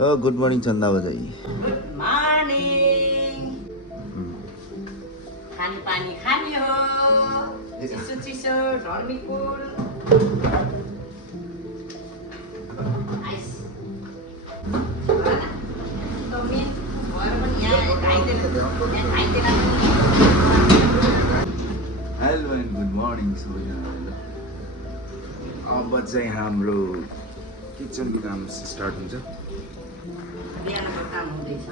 Oh, good morning, Chanda Bajai. Good morning. खाने पानी खाने हो चिसो चिसो धर्मीकुल आइस तो मेन भएर पनि यहाँ खाइदिएर Hello and good morning, सबैजनालाई। अब चाहिँ हाम्रो किचनको काम स्टार्ट हुन्छ। बिहानको काम हुँदैछ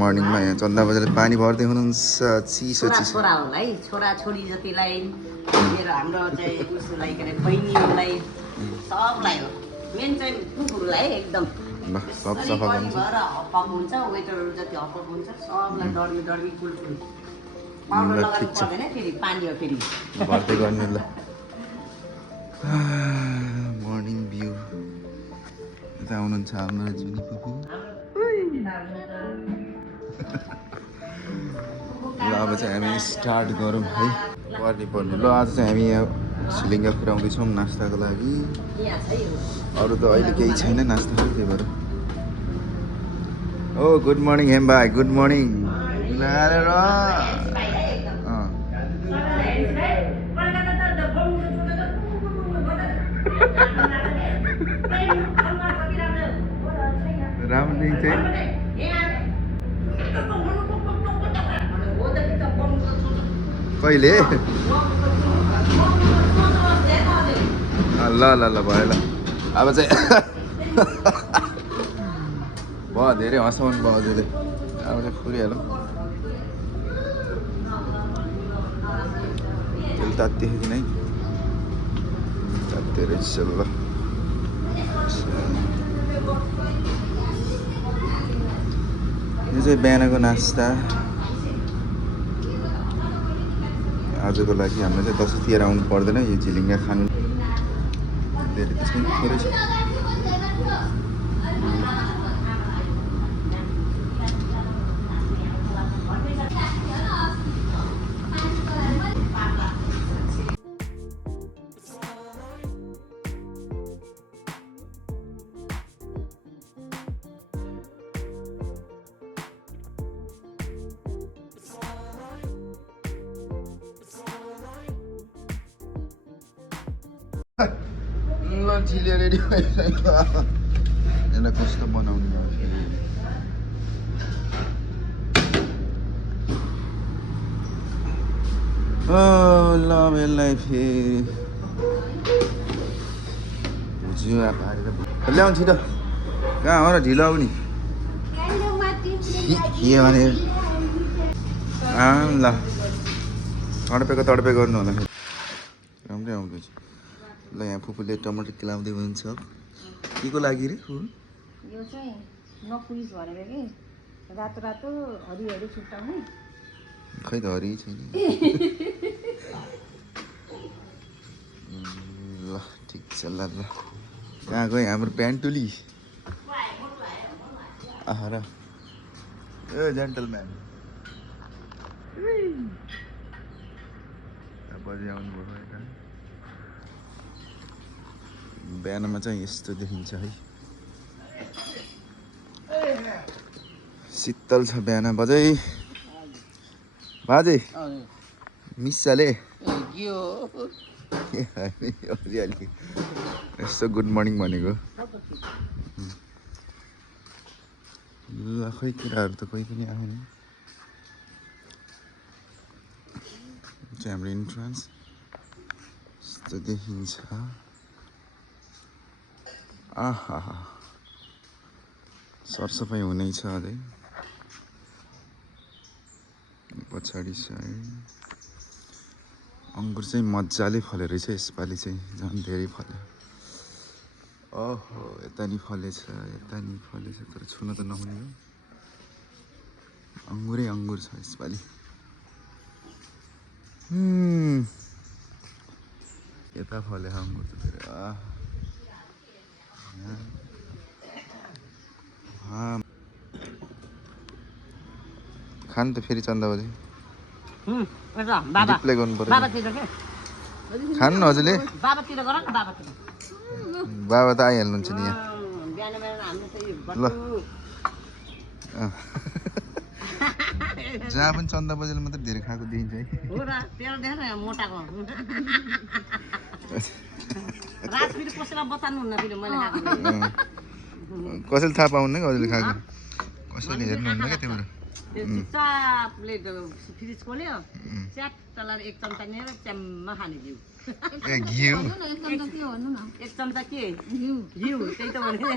मर्निङमा यहाँ चन्दा बजारले पानी भर्दै हुनुहुन्छ चिसो चिसो। छोरा होला है छोरा छोरी जतिलाई मेरो हाम्रो चाहिँ उसलाई के अरे बहिनीहरूलाई सबलाई हो मेन चाहिँ कुकुरलाई एकदम सब सफा गर्नु भएर हपक हुन्छ वेटरहरू जति हपक हुन्छ सबलाई डर्मी डर्मी कुलकुल पाउडर लगाउनु पर्दैन फेरि पानी हो फेरि भर्दै गर्ने ल। मर्निङ भ्यू यता आउनुहुन्छ हाम्रो जुनी पुपु। ल अब चाहिँ हामी स्टार्ट गरौँ है पर्ने ल। आज चाहिँ हामी यहाँ सिलिङ्गा पुऱ्याउँदैछौँ नास्ताको लागि। अरू त अहिले केही छैन नास्ता त्यही भएर। ओ गुड मर्निङ हेम भाइ गुड मर्निङ। राम्रो देखिन्छ कहिले ल ल ल भयो ल। अब चाहिँ भयो धेरै हँसाउनु भयो हजुरले। अब चाहिँ फुरिहालौँ तेल तात्तियो कि नै तात्तियो रहेछ ल। यो चाहिँ बिहानको नास्ता आजको लागि। हाम्रो चाहिँ दसैँतिर आउनु पर्दैन यो झिलिङ्गा खानु धेरै त्यसमै थोरै छ। ल झिलिया रेडी भइसक्यो। यसलाई कस्तो बनाउने अब फेरि ल यसलाई फेरि भुजिया पारेर ल्याउनु छिटो। कहाँ हो र ढिलो आउने के भने ल तडपे गर्नु होला फेरि राम्रै आउँदैछ। ल यहाँ फुपूले टमाटर केलाउँदै हुनुहुन्छ के को लागि रे फुल? यो चाहिँ नकुइस भनेर कि रातो रातो हरिहरी छुट्याउने। खै त हरि छैन। ल ठिक छ ल ल। कहाँ गयो हाम्रो प्यान्टुली आह र ए जेन्टलम्यान बजी आउनुभयो यता। बिहानमा चाहिँ यस्तो देखिन्छ है शीतल छ बिहान। बजै बाजे मिसाले यस्तो गुड मर्निङ भनेको। ल खै केटाहरू त कोही पनि आउने। चाहिँ हाम्रो इन्ट्रान्स यस्तो देखिन्छ। आहा सरसफाइ हुनेछ अझै पछाडि साइड। अङ्गुर चाहिँ मजाले फल्यो रहेछ यसपालि चाहिँ झन् धेरै फल्यो। ओहो यता नि फलेछ तर छुन त नहुने हो। अङ्गुरै अङ्गुर छ यसपालि। यता फल्यो अङ्गुर त धेरै। खानु त फेरि चन्दा बजी रिप्लाई गर्नु पर्यो। खानु न हजुरले बाबा त आइहाल्नुहुन्छ नि यहाँ। ल जहाँ पनि चन्दा बजेले मात्रै धेरै खाएको देखिन्छ है हो र तेरो देख न मोटाको रात फेरि कसैलाई बताउनुहुन्न फेरि मैले खाएको कसैले थाहा पाउन्न क्या हजुरले खाएको कसैले हेर्नुहुन्न क्या त्यो त्यो चुपचापले फ्रिज खोल्यो च्याट चलाएर एक चम्चा लिएर च्याम्मा खाने घिउ ए घिउ एक चम्चा के घिउ त्यही त भने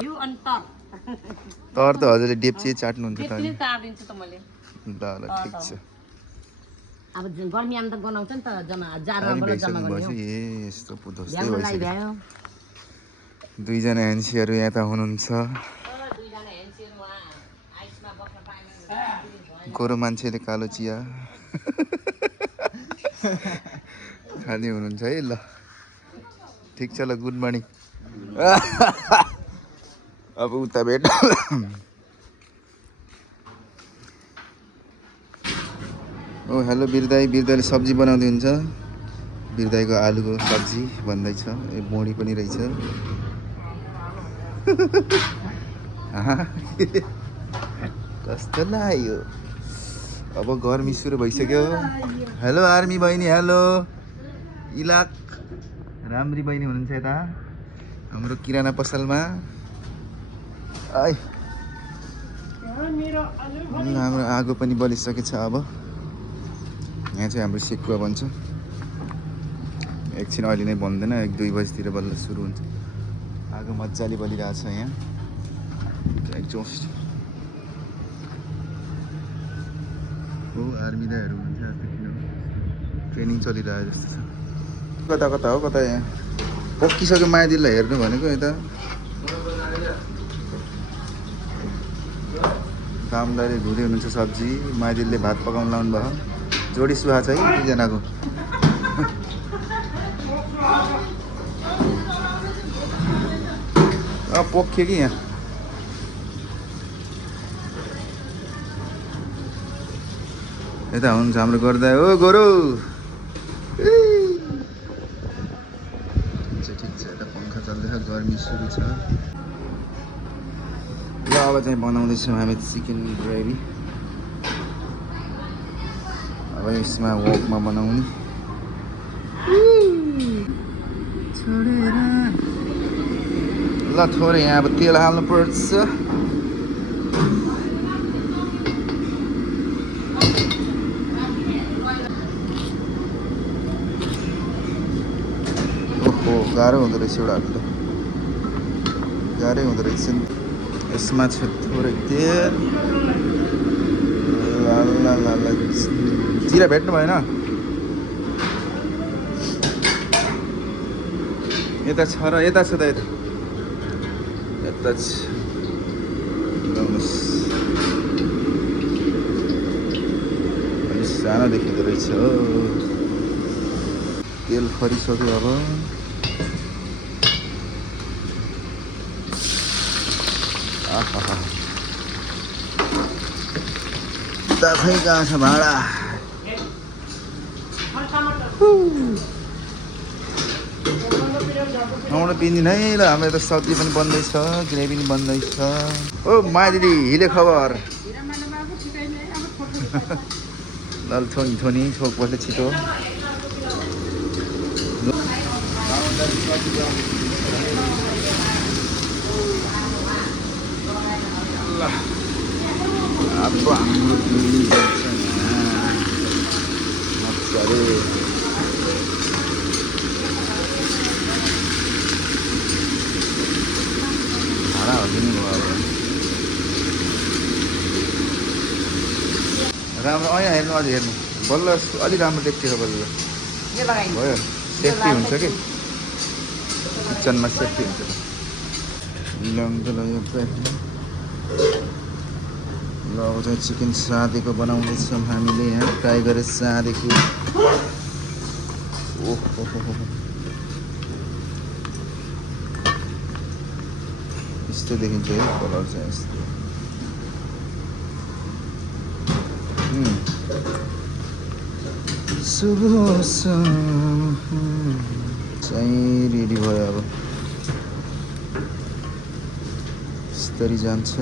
घिउ अनि तर तर त हजुरले डेप्ची चाट्नुहुन्छ त त्यति तारिदिन्छु त मैले ल ठिक छ अब गर्मीयामा त गनाउँछ नि त जम्मा जाडोमा जम्मा भइसक्नु गर्ने ए यस्तो पुधोस्तै भ्याउको लागि भइसक्यो भ्यायो दुईजना हेन्सीहरू यहाँ त हुनुहुन्छ गोरो मान्छेले कालो चिया खाने हुनुहुन्छ है ल ठिक छ ल गुड मर्निङ अब उता भेट ओ हेलो बिरदाई बिरदाईले सब्जी बनाउँदै हुन्छ बिरदाईको आलुको सब्जी भन्दैछ ए बोडी पनि रहेछ कस्तो लाग्यो अब गर्मी सुरु भइसक्यो हेलो आर्मी बहिनी हेलो इलाक राम्री बहिनी हुनुहुन्छ यता हाम्रो किराना पसलमा आइ हाम्रो आगो पनि बलिसकेको छ अब यहाँ चाहिँ हाम्रो सेकुवा बन्छ एकछिन अहिले नै बन्दैन 1-2 बजीतिर बल्ल सुरु हुन्छ आगो मजाले बलिरहेको छ यहाँ एक्जस्ट हो आर्मी दाइहरू हुन्छ ट्रेनिङ चलिरहेको जस्तो छ कता कता हो कता यहाँ पक्किसक्यो मायादिदीलाई हेर्नु भनेको यता कामदारले धुँदै हुनुहुन्छ सब्जी मायादिदीले भात पकाउनु लाउनु भयो जोडी सुहा छ है दुईजनाको पोख्यो कि यहाँ यता हुन्छ हाम्रो गर्दा ओ गोरु ठिक छ यता पङ्खा चल्दैछ गर्मी सुरु छ ल अब चाहिँ बनाउँदैछौँ हामी चिकन ग्रेभी अब यसमा वकमा बनाउने छोडेर ल थोरै यहाँ अब तेल हाल्नु पर्छ ओहो गाह्रो हुँदो रहेछ एउटा त गाह्रै हुँदो रहेछ नि यसमा छ थोरै तेल जिरा भेट्नु भएन यता छ र यता छ त यता छ लाउनुहोस् अलि सानो देखिँदो रहेछ हो तेल खरिसक्यो अब खै कहाँ छ भाँडा टमाटर पिन्दिन है ल हाम्रो त सब्जी पनि बन्दैछ ग्रेभी पनि बन्दैछ ओ माया दिदी हिले खबर ल थोनी छोक बस्दै छिटो अब हाम्रो मजाले भाँडाहरू पनि भयो राम्रो यहाँ हेर्नु अझै हेर्नु बल्ल अलिक राम्रो देख्थ्यो बल्ल भयो सेफ्टी हुन्छ कि किचनमा सेफ्टी हुन्छ ल अब चाहिँ चिकन साँधेको बनाउँदैछौँ हामीले यहाँ फ्राई गरेर साँधेको ओहो यस्तो देखिन्छ है कलर चाहिँ यस्तो चाहिँ रेडी भयो अब यस्तरी जान्छ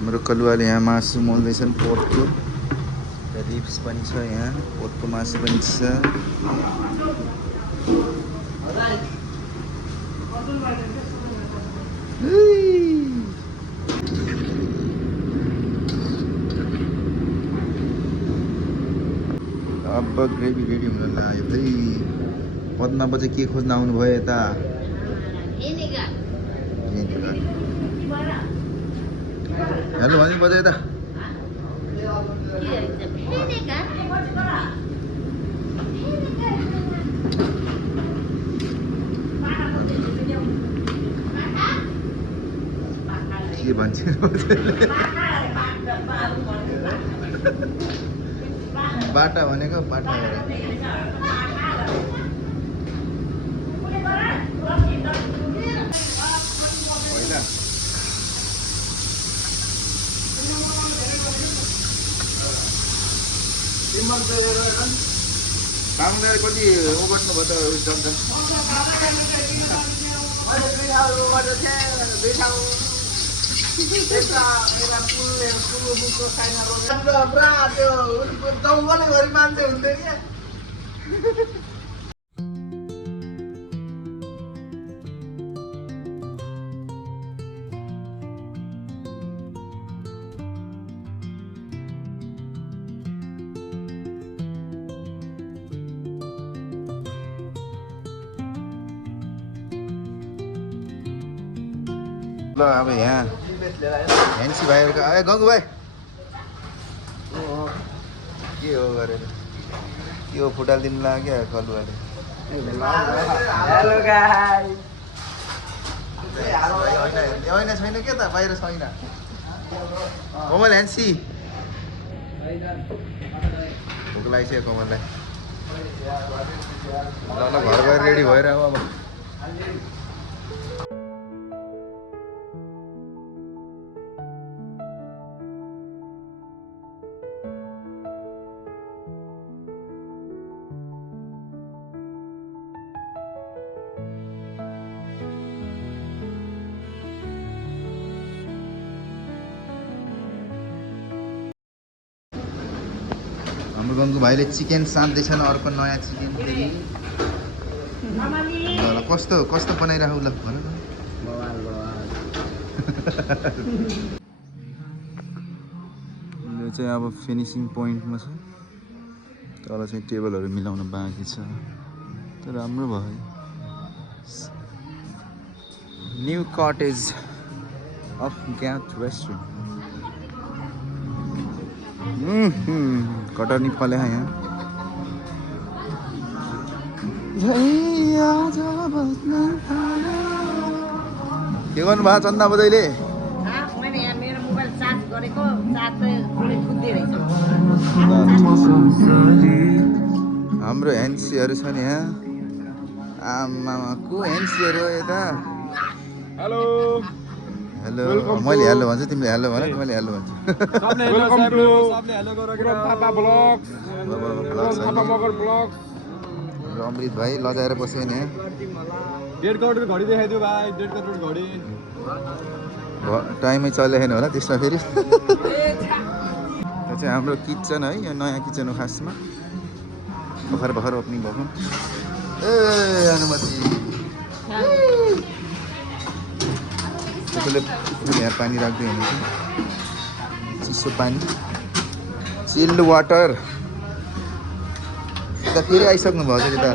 हाम्रो कलुवाले यहाँ मासु मोल्दैछन् पोर्कको। रिब्स पनि छ यहाँ, पोर्कको मासु पनि छ। अब ग्रेभी रेडी हुन लाग्यो है। पद्मा चाहिँ के खोज्न आउनुभयो यता? हेलो भनी बजा यता। के भन्छ बाटा भनेको बाटा कामदार कति ओगट्नु भयो त जन्छ मान्छे हुन्थ्यो क्या। ल अब यहाँ हेन्सी भाइहरूको ए गङ्गु भाइ के हो गरेर के हो फुटालिदिनु लाग्यो कलुवाले। होइन छैन के त बाहिर छैन। कमल हेन्सी भोक लागिसक्यो कमललाई। ल ल घर गएर रेडी भएर अब हाम्रो गङ्गु भाइले चिकन सान्दैछन्। अर्को नयाँ चिकन फेरि। ल कस्तो कस्तो बनाइराखौ ल भन न। यो चाहिँ अब फिनिसिङ पोइन्टमा छ। तल चाहिँ टेबलहरू मिलाउन बाँकी छ तर राम्रो भयो। New cottage of get restaurant. Katarni फले हैं यहाँ। के गर्नु भएको चन्दा बजैले? हाम्रो हेन्सीहरू छ नि यहाँ। आमामा को हेन्सीहरू यता? हेलो हेलो मैले हेलो भन्छु तिमीले हेलो भन। मैले हेलो भन्छु। वेलकम टु सबले हेलो गरेर पापा ब्लग्स पापा मगर ब्लग्स। अमृत भाइ लजाएर बस्यो नि। 1.5 करोडको घडी देखाइदियो भाइ। 1.5 करोड घडी टाइमै चलेन होला त्यसमा फेरि। यो चाहिँ हाम्रो किचन है। यो नयाँ किचन हो खासमा। भर्खर भर्खर ओपनिङ भएको। ए अनुमति त्यसले यहाँ पानी राख्दै हुनुहुन्छ। चिसो पानी चिल्ड वाटर। यता फेरि आइसक्नु भयो चाहिँ यता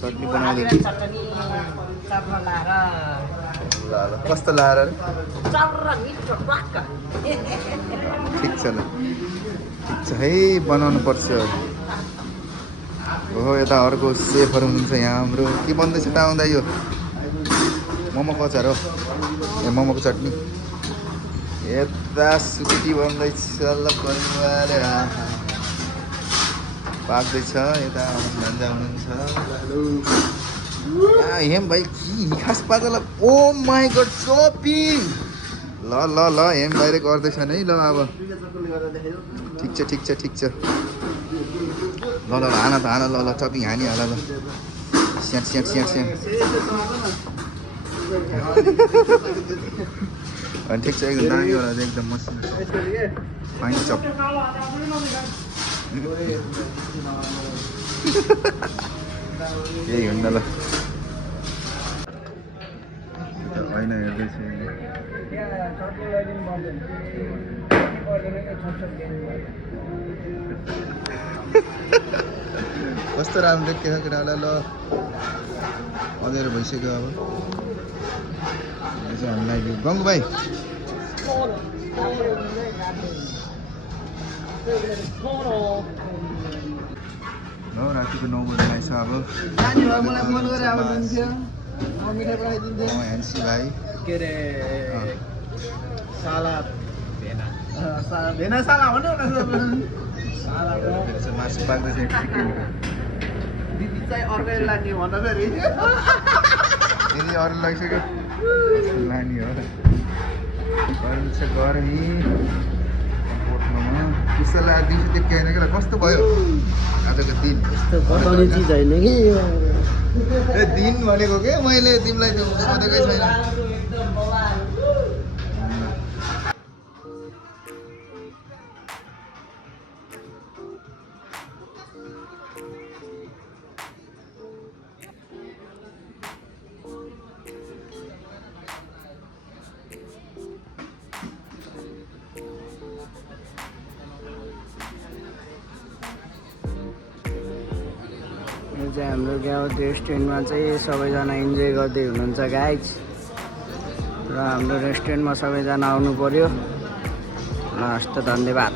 चटनी बनाउँदै। कस्तो लाएर ठिक छ ल ठिक छ है बनाउनु पर्छ। हो यता अर्को सेफहरू हुनुहुन्छ यहाँ हाम्रो। के बन्दैछ त आउँदा यो मोमोको अचार हो। ए मोमोको चटनी। यता सुकुटी बन्दैछ ल कलुवाले पाक्दैछ। यता भन्जा हुनुहुन्छ। हेम भाइ कि खास पातल। ओ माई गड चपिङ। ल ल ल हेम भाइले गर्दैछन् है। ल अब ठिक छ ठिक छ ठिक छ। ल ल हान त हान। ल ल चपिङ हानिहाल ल। स्याट स्याट स्याट स्याट। अनि ठिक छ एकदम दामीवाला चाहिँ एकदम मसिनो फाइन चप यही हो नि त ल होइन हेर्दैछु कस्तो राम्रो देखिएको छ केटाहरूलाई ल अँध्यारो भइसक्यो अब यो चाहिँ हामीलाई गङ्गु भाइ ल रातिको 9 बजी आइछ अब ह्यान्सी भाइ के अरे साला भेना साला भन्नु न मासु पाक्दैछ चिकनको दिदी चाहिँ अर्कै लाग्ने भन्दा फेरि फेरि अरू लागिसक्यो लाने हो गर्मी छ गर्मी त्यसलाई दिउँसो देख्यो होइन क्या कस्तो भयो आजको दिन बताउने चिज होइन कि ए दिन भनेको के मैले तिमीलाई त्यो सोधेकै छैन यो चाहिँ हाम्रो गाउँ रेस्टुरेन्टमा चाहिँ सबैजना इन्जोय गर्दै हुनुहुन्छ गाइज र हाम्रो रेस्टुरेन्टमा सबैजना आउनु पर्यो। हस् त धन्यवाद।